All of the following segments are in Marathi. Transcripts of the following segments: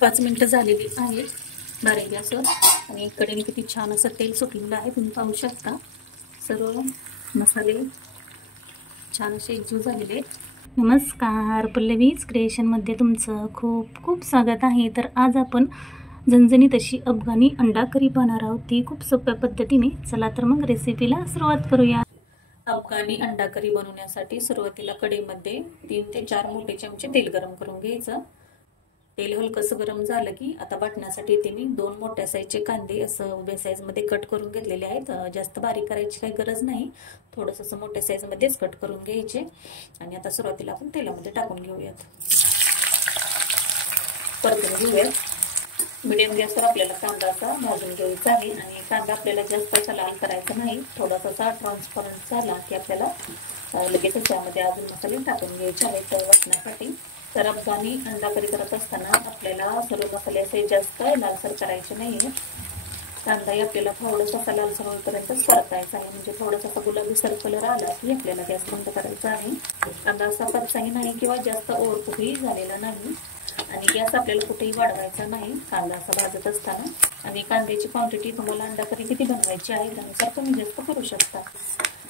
5 मिनिटं झालेली आहेत बारीक गॅसवर आणि कडेने किती छान असं तेल सुटलेलं आहे, तुम्ही पाहू शकता। सर्व मसाले छान असे एकजीव झालेले आहेत। नमस्कार, पल्लवीज क्रिएशनमध्ये तुमचं खूप खूप स्वागत आहे। तर आज आपण झणझणीत अशी अफगाणी अंडा करी बनवणार आहोत, ती खूप सोप्या पद्धतीने। चला तर मग रेसिपीला सुरुवात करूया। अफगाणी अंडा करी बनवण्यासाठी सुरुवातीला कढईमध्ये 3 ते 4 मोठे चमचे तेल गरम करून घ्यायचं। तेल हलकसं गरम झालं की आता वाटण्यासाठी इथे मी 2 मोठ्या साईजचे कांदे असं उभ्या साईजमध्ये कट करून घेतलेले आहेत। जास्त बारीक करायची काही गरज नाही, थोडंसं असं मोठ्या साईजमध्येच कट करून घ्यायचे। आणि आता सुरुवातीला आपण तेलामध्ये टाकून घेऊयात, परतून घेऊयात। मीडियम गॅसवर आपल्याला कांदा असा भाजून घ्यायचा आहे आणि कांदा आपल्याला जास्त असा लाल करायचा नाही, थोडासा ट्रान्सपरंट झाला की आपल्याला लगेच त्यामध्ये अजून मसाले टाकून घ्यायचे आहेत वाटण्यासाठी। तर अफगाणी अंडा करी करत असताना आपल्याला सर्व मसाले असे जास्त लालसर करायचे नाहीये। कांदाही आपल्याला थोडासा असा लालसर होईपर्यंतच परतायचा आहे, म्हणजे थोडासा असा गुलाबीसर कलर आला की आपल्याला गॅस बंद करायचा आहे। कांदा असा कच्चाही नाही किंवा जास्त ओव्हरकुकही झालेला नाही आणि गॅस आपल्याला कुठेही वाढवायचा नाही कांदा असा भाजत असताना। आणि कांद्याची क्वांटिटी तुम्हाला अंडा करी किती बनवायची आहे त्यानुसार कमी जास्त करू शकता,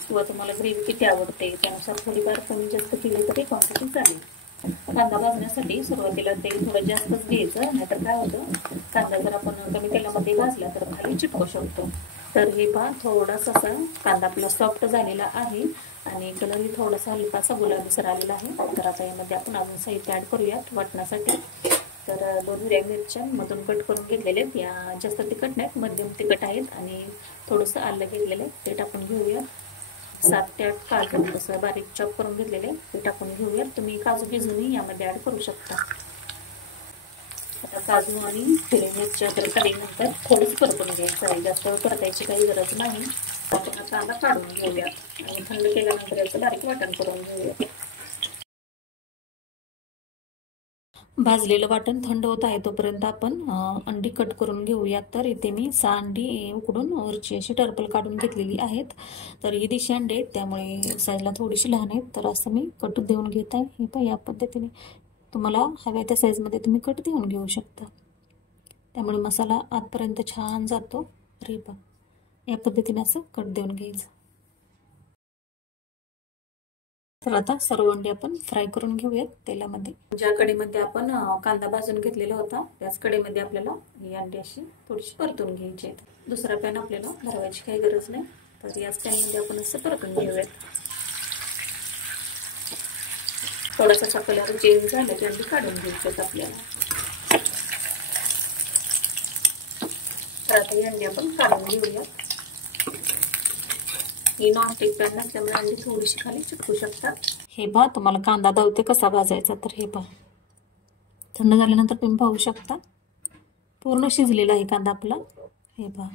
किंवा तुम्हाला ग्रेव्ही किती आवडते त्यानुसार थोडीफार कमी जास्त केली तरी क्वांटिटी चालेल। कांदा भाजण्यासाठी सुरुवातीला तेल थोडं जास्तच घ्यायचं, नाहीतर काय होतं कांदा जर आपण कमी तेलामध्ये भाजला तर खाली चिटकू शकतो। तर हे पहा, थोडासा असा कांदा आपला सॉफ्ट झालेला आहे आणि कलरही थोडासा हलकासा गुलाबीसर आलेला आहे। तर आता यामध्ये आपण अजून साहित्य ॲड करूयात वाटण्यासाठी। तर 2 हिरव्या मिरच्या मधून कट करून घेतलेले आहेत, या जास्त तिखट नाहीत, मध्यम तिखट आहेत। आणि थोडंसं आलं घेतलेलं आहे ते टाकून घेऊया। 7 ते 8 काजू असं बारीक चॉप करून घेतलेले ते टाकून घेऊयात। तुम्ही काजू भिजवूनही यामध्ये ॲड करू शकता। आता काजू आणि हिरव्या मिरच्या तर कढईनंतर थोडंच परतून घ्यायचं आहे, जास्त परतायची काही गरज नाही। आपण कांदा काढून घेऊयात आणि थंड केल्यानंतर याचं बारीक वाटण करून घेऊयात। भाजलेलं वाटण थंड होत आहे तोपर्यंत आपण अंडी कट करून घेऊयात। तर इथे मी 6 अंडी उकडून वरची अशी टर्पल काढून घेतलेली आहेत। तर ही देशी अंडी आहेत त्यामुळे साईजला थोडीशी लहान आहेत, तर असं मी कट देऊन घेत आहे। हे पण या पद्धतीने तुम्हाला हव्या त्या साईजमध्ये तुम्ही कट देऊन घेऊ शकता, त्यामुळे मसाला आतपर्यंत छान जातो। तर हे पहा, या पद्धतीने असं कट देऊन घ्यायचं। तर आता सर्व अंडी आपण फ्राय करून घेऊयात तेलामध्ये। ज्या कढईमध्ये आपण कांदा भाजून घेतलेला होता त्याच कढईमध्ये आपल्याला ही अंडी अशी थोडीशी परतून घ्यायची आहेत। दुसरा पॅन आपल्याला भरवायची काही गरज नाही, तर याच पॅनमध्ये आपण असं परतून घेऊयात। थोडासा कलर चेंज झाला की अंडी काढून घ्यायची आपल्याला। तर आता ही अंडी आपण काढून घेऊयात। ही नॉनस्टिक पॅन नसल्यामुळे अंडी थोडीशी खाली चिटकू शकतात। हे पहा, तुम्हाला कांदा दावते कसा भाजायचा, तर हे पहा थंड झाल्यानंतर तुम्ही पाहू शकता पूर्ण शिजलेला आहे कांदा आपला। हे पहा,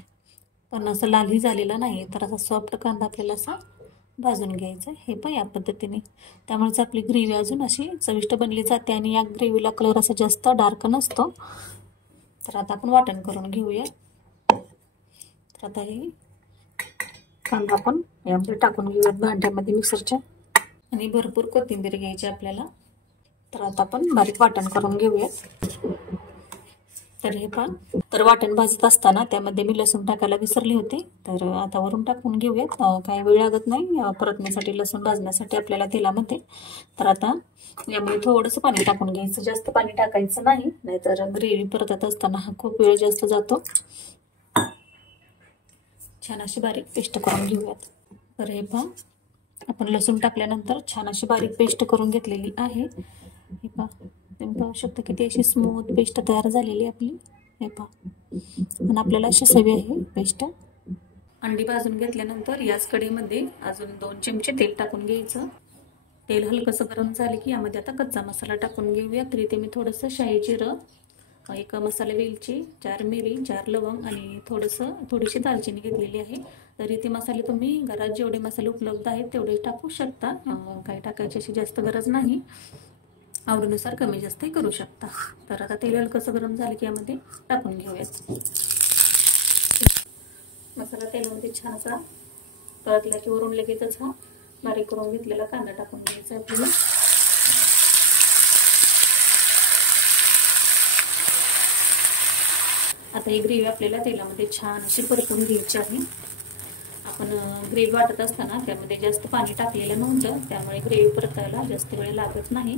पण असं लालही झालेला नाही, तर असा सॉफ्ट कांदा आपल्याला असा भाजून घ्यायचा। हे पहा या पद्धतीने, त्यामुळेच आपली ग्रेव्ही अजून अशी चविष्ट बनली जाते आणि या ग्रेव्हीला कलर असा जास्त डार्क नसतो। तर आता आपण वाटण करून घेऊया। तर आता हे कांदा आपण यामध्ये टाकून घेऊयात भांड्यामध्ये मिक्सरच्या, आणि भरपूर कोथिंबीर घ्यायची आपल्याला। तर आता आपण बारीक वाटण करून घेऊयात। तर हे पहा, तर वाटण भाजत असताना त्यामध्ये मी लसूण टाकायला विसरले होते, तर आता वरून टाकून घेऊयात। काही वेळ लागत नाही परतण्यासाठी, लसूण भाजण्यासाठी आपल्याला तेलामध्ये। तर आता यामध्ये थोडंसं पाणी टाकून घ्यायचं, जास्त पाणी टाकायचं नाही, नाहीतर ग्रेव्ही परतत असताना हा खूप वेळ जास्त जातो। छान अशी बारीक पेस्ट करून घेऊयात। तर हे पहा, आपण लसूण टाकल्यानंतर छान अशी बारीक पेस्ट करून घेतलेली आहे। हे पहा, तुम्ही पाहू शकता किती अशी स्मूथ पेस्ट तयार झालेली आपली। हे पहा, आणि आपल्याला अशी हवी आहे पेस्ट। अंडी भाजून घेतल्यानंतर याच कढईमध्ये अजून 2 चमचे तेल टाकून घ्यायचं। तेल हलकसं गरम झाले की यामध्ये आता कच्चा मसाला टाकून घेऊया। तर इथे मी थोडंसं शाही जिरं, 1 मसाला वेलची, 4 मिरी, 4 लवंग आणि थोडीशी दालचिनी घेतलेली आहे। तर इथे मसाले तुम्ही घरात जेवढे मसाले उपलब्ध आहेत तेवढे टाकू शकता, काही टाकायची अशी जास्त गरज नाही, आवडीनुसार कमी जास्तही करू शकता। तर आता तेल हलकसं गरम झालं की यामध्ये टाकून घेऊयात। मसाला तेलामध्ये छान असा परतला की वरून लगेचच हा बारीक करून घेतलेला कांदा टाकून घ्यायचा आपल्याला। आता ही ग्रेव्ही आपल्याला तेलामध्ये छान अशी परतून घ्यायची आहे। आपण ग्रेव्ही वाटत असताना त्यामध्ये जास्त पाणी टाकलेलं नव्हतं, त्यामुळे ग्रेव्ही परतायला जास्त वेळ लागत नाही।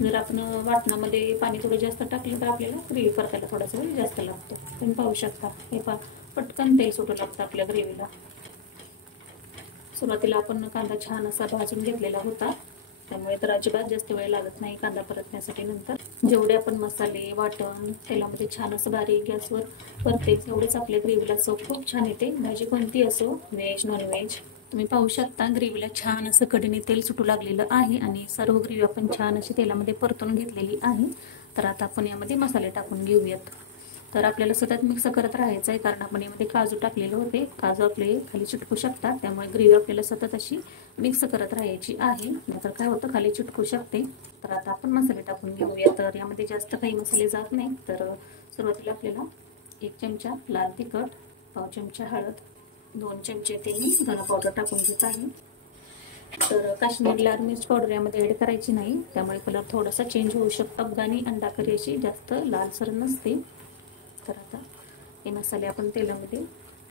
जर आपण वाटणामध्ये पाणी थोडं जास्त टाकलं तर आपल्याला ग्रेव्ही परतायला थोडासा वेळ जास्त लागतो। तुम्ही पाहू शकता हे पटकन तेल सुटू लागतं आपल्या ग्रेव्हीला। सुरुवातीला आपण कांदा छान असा भाजून घेतलेला होता, त्यामुळे तर अजिबात जास्त वेळ लागत नाही कांदा परतण्यासाठी। नंतर जेवढे आपण मसाले वाटण तेलामध्ये छान असं बारीक गॅसवर परतेल तेवढेच आपल्या ग्रेव्हीला चव खूप छान येते। भाजी कोणती असो, व्हेज नॉन व्हेज। तुम्ही पाहू शकता ग्रेव्हीला छान असं कडेने तेल सुटू लागलेलं आहे आणि सर्व ग्रेव्ही आपण छान अशी तेलामध्ये परतून घेतलेली आहे। तर आता आपण यामध्ये मसाले टाकून घेऊयात। तर आपल्याला सतत मिक्स करत राहायचं आहे, कारण आपण यामध्ये काजू टाकलेले होते। काजू आपले खाली चिटकू शकतात, त्यामुळे ग्रेव्ही आपल्याला सतत अशी मिक्स करत राहायची आहे, नाहीतर काय होतं खाली चिटकू शकते। तर आता आपण मसाले टाकून घेऊया। तर यामध्ये जास्त काही मसाले जात नाही। तर सुरुवातीला आपल्याला 1 चमचा लाल तिखट, पाव चमचा हळद, 2 चमचे तेल धना पावडर टाकून घेत आहे। तर काश्मीरी लाल मिर्च पावडर यामध्ये ॲड करायची नाही, त्यामुळे कलर थोडासा चेंज होऊ शकतो। अफगाणी अंडा करी अशी जास्त लालसर नसते। तर आता हे मसाले आपण तेलामध्ये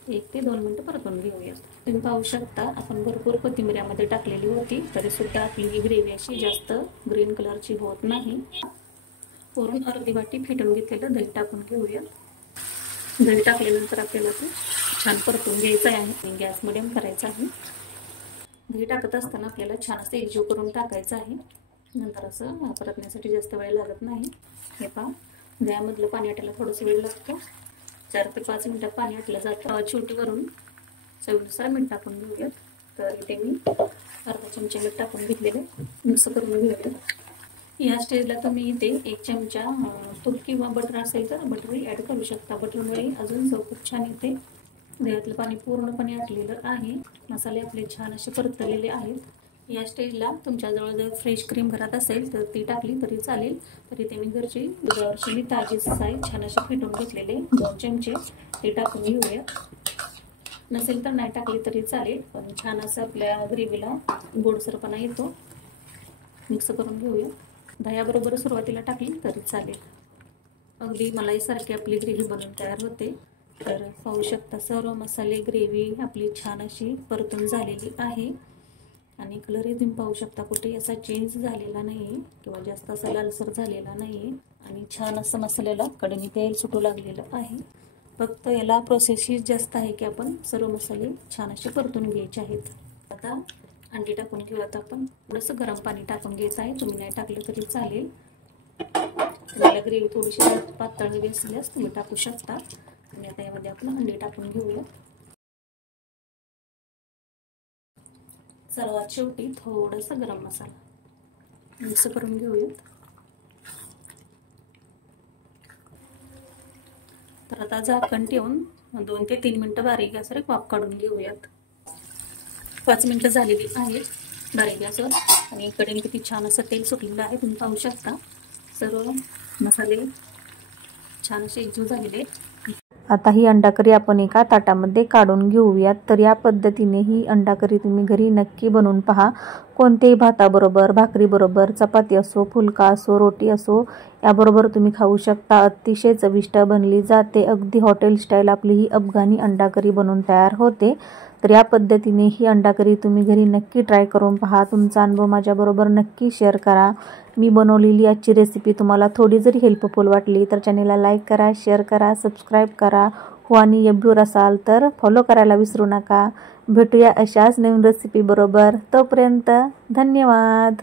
1 ते 2 मिनिटं परतून घेऊया। तुम्ही पाहू शकता आपण भरपूर कोथिंबीर यामध्ये टाकलेली होती, तरी सुद्धा आपली ही ग्रेव्ही अशी जास्त ग्रीन कलरची होत नाही। वरून अर्धी वाटी फेटून घेतलेलं दही टाकून घेऊया। दही टाकल्यानंतर आपल्याला ते छान परतून घ्यायचं आहे आणि गॅस मिडियम करायचा आहे। दही टाकत असताना आपल्याला छान असं एकजीव करून टाकायचं आहे, नंतर असं परतण्यासाठी जास्त वेळ लागत नाही। हे पहा दह्यामधलं पाणी आटायला थोडंसं वेळ लागतो, 4 ते 5 मिनिटात पाणी आटलं जातं। छोटीवरून चवीनुसार मीठ टाकून घेऊयात। तर इथे मी अर्धा चमचा मीठ टाकून घेतलेले, मिक्स करून घेऊयात। या स्टेजला तुम्ही इथे 1 चमचा तूप किंवा बटर असेल तर बटरही ॲड करू शकता, बटरमुळे अजून चव खूप छान येते। दह्यातलं पाणी पूर्णपणे आटलेलं आहे, मसाले आपले छान असे परतलेले आहेत। या स्टेजला तुमच्याजवळ जर फ्रेश क्रीम घरात असेल तर ती टाकली तरी चालेल। तरी ते मी घरची दुधावरची मी ताजी साई छान असे फेटून घेतलेले 2 चमचे ते टाकून घेऊया। नसेल तर नाही टाकली तरी चालेल, पण छान असं आपल्या ग्रेव्हीला गोडसरपणा येतो। मिक्स करून घेऊया। दह्याबरोबर सुरुवातीला टाकली तरी चालेल। अगदी मलाईसारखी आपली ग्रेव्ही बनून तयार होते। तर पाहू शकता सर्व मसाले ग्रेव्ही आपली छान अशी परतून झालेली आहे आणि कलरही तुम्ही पाहू शकता कुठे असा चेंज झालेला नाही किंवा जास्त असा लालसर झालेला नाही आणि छान असं मसाल्याला कडेने तेल सुटू लागलेलं आहे। फक्त याला प्रोसेस ही जास्त आहे की आपण सर्व मसाले छान असे परतून घ्यायचे आहेत। आता अंडी टाकून घेऊयात आपण। थोडंसं गरम पाणी टाकून घ्यायचं आहे, तुम्ही नाही टाकलं तरी चालेल। तुम्हाला ग्रेव्ही थोडीशी पातळ हवी असल्यास तुम्ही टाकू शकता। आणि आता यामध्ये आपण अंडी टाकून घेऊया। सर्वात शेवटी थोडासा गरम मसाला मिक्स करून घेऊयात। तर आता झाकण ठेवून 2 ते 3 मिनिटं बारीक गॅसवर एक वाफ काढून घेऊयात। 5 मिनिटं झालेली आहेत बारीक गॅसवर आणि कडेने किती छान असं तेल सुटलेलं आहे, तुम्ही पाहू शकता। सर्व मसाले छान असे एकजीव झालेले। आता ही अंडा करी आपण एका ताटामध्ये काढून घेऊयात। तर या पद्धतीने ही अंडा करी तुम्ही घरी नक्की बनवून पहा। कोणत्याही भाताबरोबर, भाकरीबरोबर, चपाती असो, फुलका असो, रोटी असो याबरोबर तुम्ही खाऊ शकता। अतिशय चविष्ट बनली जाते, अगदी हॉटेल स्टाईल आपली ही अफगाणी अंडा करी बनवून तयार होते। तर या पद्धतीने ही अंडा करी तुम्ही घरी नक्की ट्राय करून पहा। तुमचा अनुभव माझ्याबरोबर नक्की शेअर करा। मी बनवलेली आजची रेसिपी तुम्हाला थोडी जरी हेल्पफुल वाटली तर चॅनेलला लाईक करा, शेअर करा, सबस्क्राईब करा। हो आणि एब्यूर असाल तर फॉलो करायला विसरू नका। भेटूया अशाच नवीन रेसिपी बरोबर, तोपर्यंत धन्यवाद।